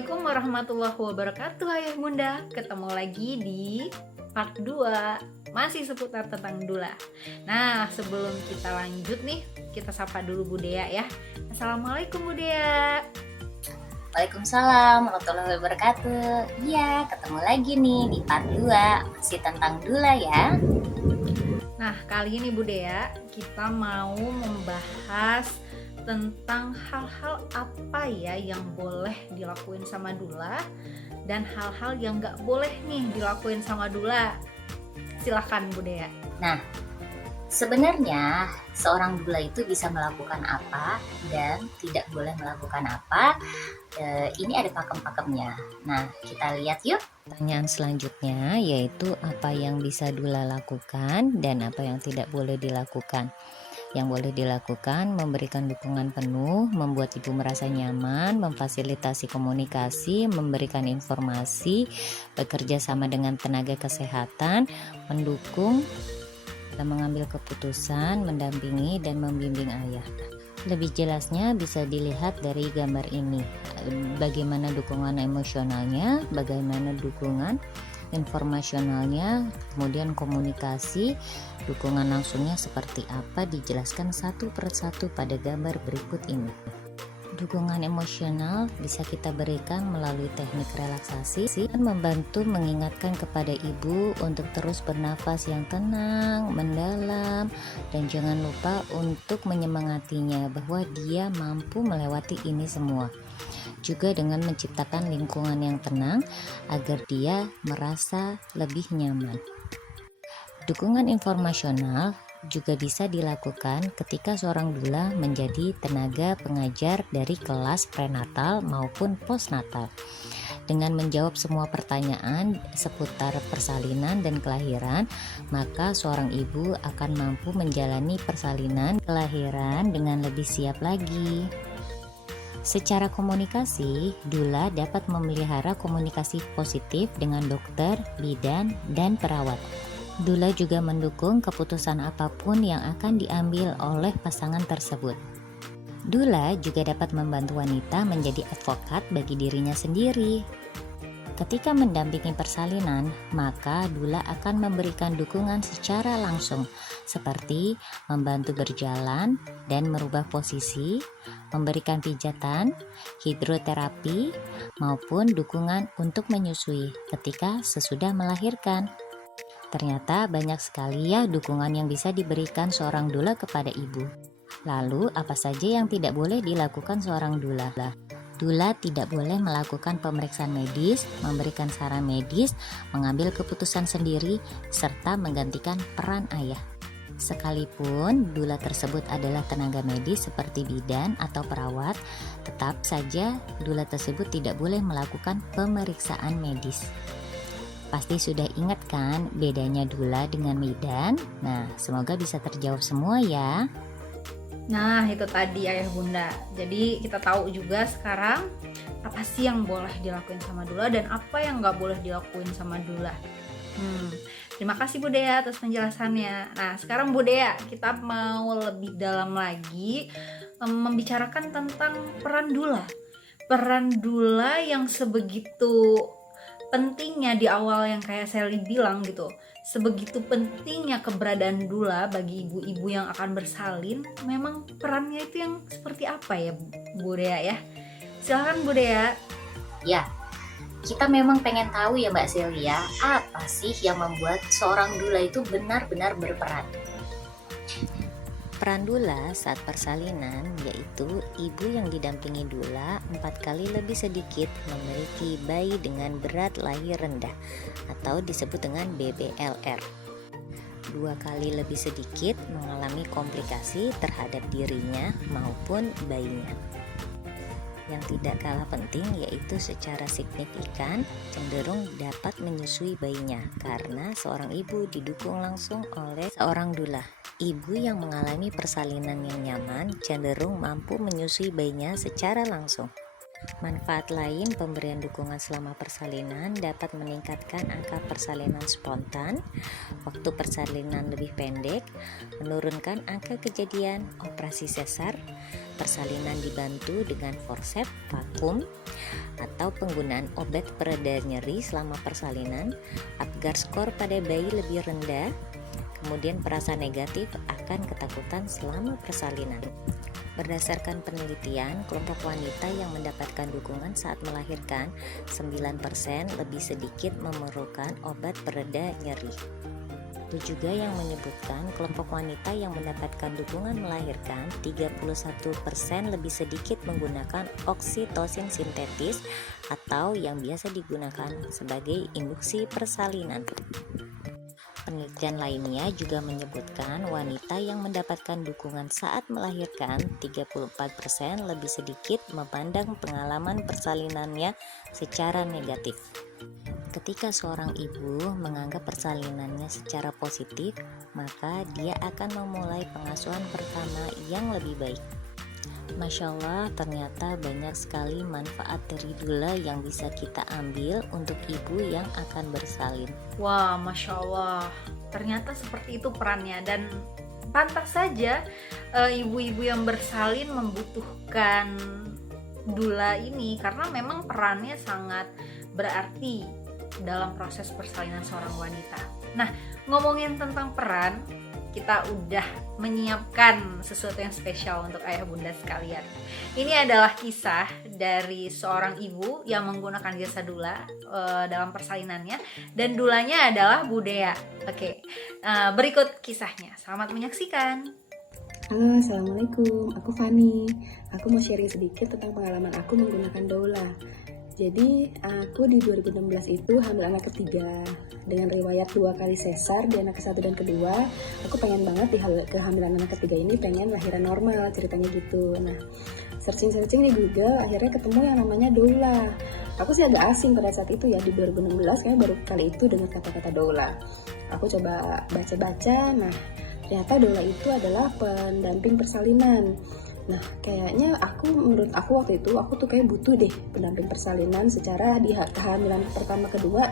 Assalamualaikum warahmatullahi wabarakatuh Ayah Bunda. Ketemu lagi di part 2 masih seputar tentang Dula. Nah, sebelum kita lanjut nih, kita sapa dulu Bu Dea ya. Assalamualaikum Bu Dea. Waalaikumsalam warahmatullahi wabarakatuh. Iya, ketemu lagi nih di part 2 masih tentang Dula ya. Nah, kali ini Bu Dea kita mau membahas tentang hal-hal apa ya yang boleh dilakuin sama Dula dan hal-hal yang nggak boleh nih dilakuin sama Dula. Silahkan Bu Dea. Nah, sebenarnya seorang Dula itu bisa melakukan apa dan tidak boleh melakukan apa. Ini ada pakem-pakemnya. Nah, kita lihat yuk. Pertanyaan selanjutnya yaitu apa yang bisa Dula lakukan dan apa yang tidak boleh dilakukan. Yang boleh dilakukan memberikan dukungan penuh, membuat ibu merasa nyaman, memfasilitasi komunikasi, memberikan informasi, bekerja sama dengan tenaga kesehatan, mendukung dalam mengambil keputusan, mendampingi dan membimbing ayah. Lebih jelasnya bisa dilihat dari gambar ini. Bagaimana dukungan emosionalnya, bagaimana dukungan informasionalnya, kemudian komunikasi, dukungan langsungnya seperti apa dijelaskan satu persatu pada gambar berikut ini. Dukungan emosional bisa kita berikan melalui teknik relaksasi dan membantu mengingatkan kepada ibu untuk terus bernafas yang tenang, mendalam, dan jangan lupa untuk menyemangatinya bahwa dia mampu melewati ini semua. Juga dengan menciptakan lingkungan yang tenang agar dia merasa lebih nyaman. Dukungan informasional juga bisa dilakukan ketika seorang Dula menjadi tenaga pengajar dari kelas prenatal maupun postnatal. Dengan menjawab semua pertanyaan seputar persalinan dan kelahiran, maka seorang ibu akan mampu menjalani persalinan kelahiran dengan lebih siap lagi. Secara komunikasi, Dula dapat memelihara komunikasi positif dengan dokter, bidan, dan perawat. Dula juga mendukung keputusan apapun yang akan diambil oleh pasangan tersebut. Dula juga dapat membantu wanita menjadi advokat bagi dirinya sendiri. Ketika mendampingi persalinan, maka Dula akan memberikan dukungan secara langsung, seperti membantu berjalan dan merubah posisi, memberikan pijatan, hidroterapi, maupun dukungan untuk menyusui ketika sesudah melahirkan. Ternyata banyak sekali ya dukungan yang bisa diberikan seorang Dula kepada ibu. Lalu apa saja yang tidak boleh dilakukan seorang Dula? Dula tidak boleh melakukan pemeriksaan medis, memberikan saran medis, mengambil keputusan sendiri, serta menggantikan peran ayah. Sekalipun Dula tersebut adalah tenaga medis seperti bidan atau perawat, tetap saja Dula tersebut tidak boleh melakukan pemeriksaan medis. Pasti sudah ingat kan bedanya Dula dengan bidan? Nah, semoga bisa terjawab semua ya. Nah, itu tadi Ayah Bunda. Jadi kita tahu juga sekarang apa sih yang boleh dilakuin sama Dula dan apa yang nggak boleh dilakuin sama Dula. Terima kasih Bu Dea atas penjelasannya. Nah, sekarang Bu Dea kita mau lebih dalam lagi membicarakan tentang peran Dula. Peran Dula yang sebegitu pentingnya di awal yang kayak Sally bilang gitu. Sebegitu pentingnya keberadaan Dula bagi ibu-ibu yang akan bersalin. Memang perannya itu yang seperti apa ya Bu Dea ya? Silakan Bu Dea. Ya, kita memang pengen tahu ya Mbak Celia, apa sih yang membuat seorang Dula itu benar-benar berperan? Peran Dula saat persalinan yaitu ibu yang didampingi Dula 4 kali lebih sedikit memiliki bayi dengan berat lahir rendah atau disebut dengan BBLR. 2 kali lebih sedikit mengalami komplikasi terhadap dirinya maupun bayinya. Yang tidak kalah penting yaitu secara signifikan cenderung dapat menyusui bayinya karena seorang ibu didukung langsung oleh seorang Dula. Ibu yang mengalami persalinan yang nyaman cenderung mampu menyusui bayinya secara langsung. Manfaat lain pemberian dukungan selama persalinan dapat meningkatkan angka persalinan spontan, waktu persalinan lebih pendek, menurunkan angka kejadian operasi sesar, persalinan dibantu dengan forceps, vakum, atau penggunaan obat pereda nyeri selama persalinan, agar skor pada bayi lebih rendah, kemudian perasaan negatif akan ketakutan selama persalinan. Berdasarkan penelitian, kelompok wanita yang mendapatkan dukungan saat melahirkan 9% lebih sedikit memerlukan obat pereda nyeri. Itu juga yang menyebutkan kelompok wanita yang mendapatkan dukungan melahirkan 31% lebih sedikit menggunakan oksitosin sintetis atau yang biasa digunakan sebagai induksi persalinan. Penelitian lainnya juga menyebutkan wanita yang mendapatkan dukungan saat melahirkan 34% lebih sedikit memandang pengalaman persalinannya secara negatif. Ketika seorang ibu menganggap persalinannya secara positif, maka dia akan memulai pengasuhan pertama yang lebih baik. Masya Allah, ternyata banyak sekali manfaat dari doula yang bisa kita ambil untuk ibu yang akan bersalin. Wah, Masya Allah, ternyata seperti itu perannya. Dan pantas saja ibu-ibu yang bersalin membutuhkan doula ini, karena memang perannya sangat berarti dalam proses persalinan seorang wanita. Nah, ngomongin tentang peran, kita udah menyiapkan sesuatu yang spesial untuk ayah bunda sekalian. Ini adalah kisah dari seorang ibu yang menggunakan jasa doula dalam persalinannya, dan doulanya adalah Bu Dea. Oke, berikut kisahnya. Selamat menyaksikan. Halo, Assalamualaikum. Aku Fani. Aku mau sharing sedikit tentang pengalaman aku menggunakan doula. Jadi, aku di 2016 itu hamil anak ketiga dengan riwayat 2 kali sesar di anak ke-1 dan kedua. Aku pengen banget di kehamilan anak ketiga ini pengen lahiran normal, ceritanya gitu. Nah, searching di Google akhirnya ketemu yang namanya doula. Aku sih agak asing pada saat itu ya, di 2016 kayaknya baru kali itu dengar kata-kata doula. Aku coba baca-baca, nah ternyata doula itu adalah pendamping persalinan. Nah, kayaknya menurut aku waktu itu, aku tuh kayak butuh deh pendamping persalinan secara di kehamilan pertama kedua.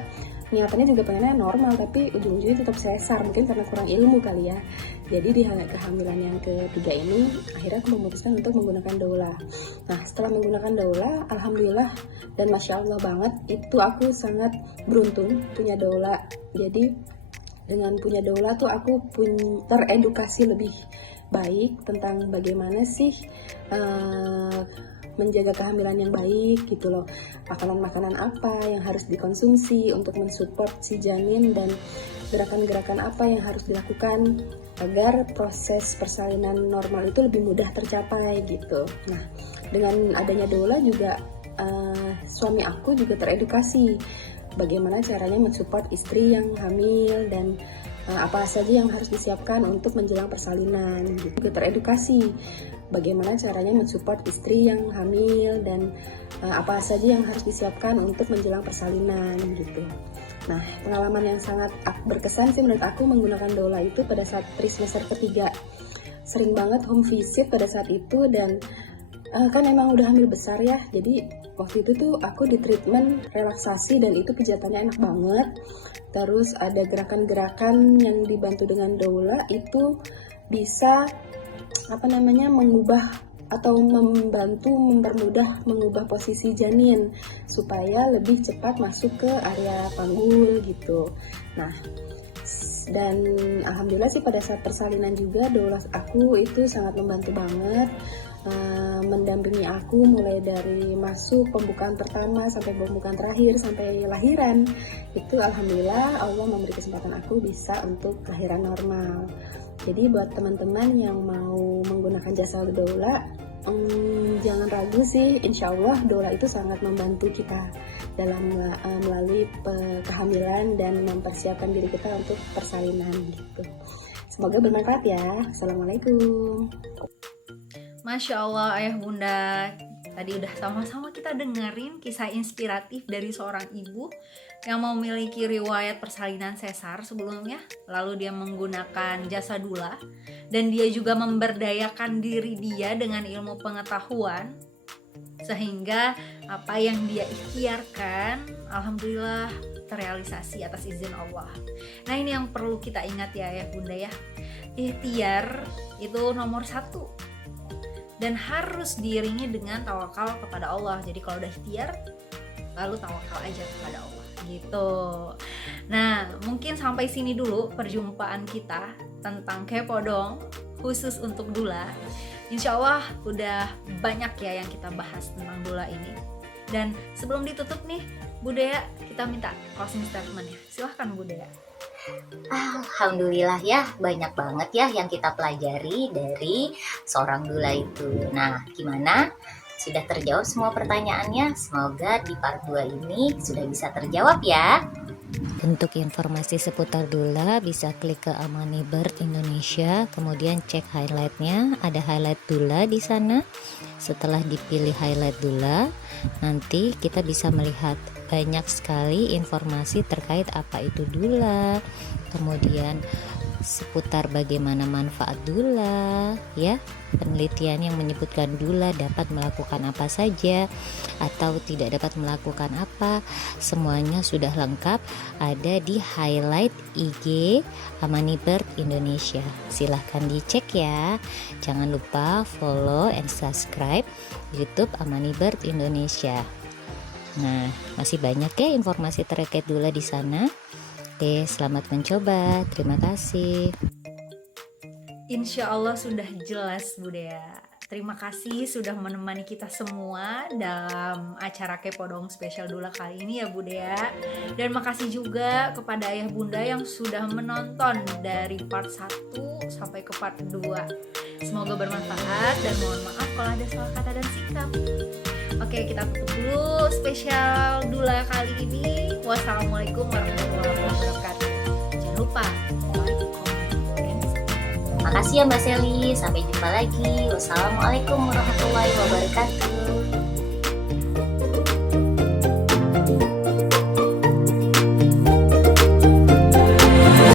Niatannya juga pengennya normal, tapi ujung-ujungnya tetap sesar, mungkin karena kurang ilmu kali ya. Jadi di kehamilan yang ketiga ini, akhirnya aku memutuskan untuk menggunakan doula. Nah, setelah menggunakan doula, alhamdulillah dan Masya Allah banget, itu aku sangat beruntung punya doula. Jadi dengan punya doula tuh aku teredukasi lebih baik tentang bagaimana sih menjaga kehamilan yang baik gitu loh. Makanan-makanan apa yang harus dikonsumsi untuk mensupport si janin, dan gerakan-gerakan apa yang harus dilakukan agar proses persalinan normal itu lebih mudah tercapai gitu. Nah, dengan adanya doula juga suami aku juga teredukasi bagaimana caranya mensupport istri yang hamil dan apa saja yang harus disiapkan untuk menjelang persalinan. Juga teredukasi bagaimana caranya mensupport istri yang hamil dan apa saja yang harus disiapkan untuk menjelang persalinan gitu. Nah, pengalaman yang sangat berkesan sih menurut aku menggunakan doula itu pada saat trimester ketiga. Sering banget home visit pada saat itu, dan kan emang udah hamil besar ya, jadi waktu itu tuh aku di treatment relaksasi dan itu kegiatannya enak banget. Terus ada gerakan-gerakan yang dibantu dengan doula itu bisa mengubah atau mempermudah mengubah posisi janin supaya lebih cepat masuk ke area panggul gitu. Nah, dan alhamdulillah sih pada saat persalinan juga doula aku itu sangat membantu banget, mendampingi aku mulai dari masuk pembukaan pertama sampai pembukaan terakhir sampai lahiran. Itu alhamdulillah Allah memberi kesempatan aku bisa untuk lahiran normal. Jadi buat teman-teman yang mau menggunakan jasa doula, jangan ragu sih, insya Allah doula itu sangat membantu kita dalam melalui kehamilan dan mempersiapkan diri kita untuk persalinan gitu. Semoga bermanfaat ya. Assalamualaikum. Masya Allah ayah bunda, tadi udah sama-sama kita dengerin kisah inspiratif dari seorang ibu yang memiliki riwayat persalinan sesar sebelumnya, lalu dia menggunakan jasa doula, dan dia juga memberdayakan diri dia dengan ilmu pengetahuan sehingga apa yang dia ikhtiarkan alhamdulillah terrealisasi atas izin Allah. Nah, ini yang perlu kita ingat ya ayah bunda ya, ikhtiar itu nomor 1 dan harus diiringi dengan tawakal kepada Allah. Jadi kalau udah ikhtiar lalu tawakal aja kepada Allah gitu. Nah, mungkin sampai sini dulu perjumpaan kita tentang kepo dong khusus untuk Dula. Insya Allah udah banyak ya yang kita bahas tentang Dula ini. Dan sebelum ditutup nih Bunda Ya, kita minta closing statement ya. Silahkan Bunda Ya. Alhamdulillah ya, banyak banget ya yang kita pelajari dari seorang Dula itu. Nah, gimana? Sudah terjawab semua pertanyaannya? Semoga di part 2 ini sudah bisa terjawab ya. Untuk informasi seputar Dula bisa klik ke Amani Bird Indonesia, kemudian cek highlightnya, ada highlight Dula di sana. Setelah dipilih highlight Dula, nanti kita bisa melihat banyak sekali informasi terkait apa itu Dula, kemudian seputar bagaimana manfaat Dula ya, penelitian yang menyebutkan Dula dapat melakukan apa saja atau tidak dapat melakukan apa, semuanya sudah lengkap ada di highlight IG Amani Bird Indonesia. Silahkan dicek ya, jangan lupa follow and subscribe YouTube Amani Bird Indonesia. Nah, masih banyak ya informasi terkait Dula di sana. Oke, selamat mencoba. Terima kasih. Insya Allah sudah jelas Bunda Ya. Terima kasih sudah menemani kita semua dalam acara Kepo Dong spesial Dula kali ini ya Bunda Ya. Dan makasih juga kepada ayah bunda yang sudah menonton dari part 1 sampai ke part 2. Semoga bermanfaat dan mohon maaf kalau ada salah kata dan sikap. Oke, kita tutup dulu spesial Dula kali ini. Wassalamualaikum warahmatullahi wabarakatuh. Jangan lupa like, comment, dan subscribe. Makasih ya Mbak Seli, sampai jumpa lagi. Wassalamualaikum warahmatullahi wabarakatuh.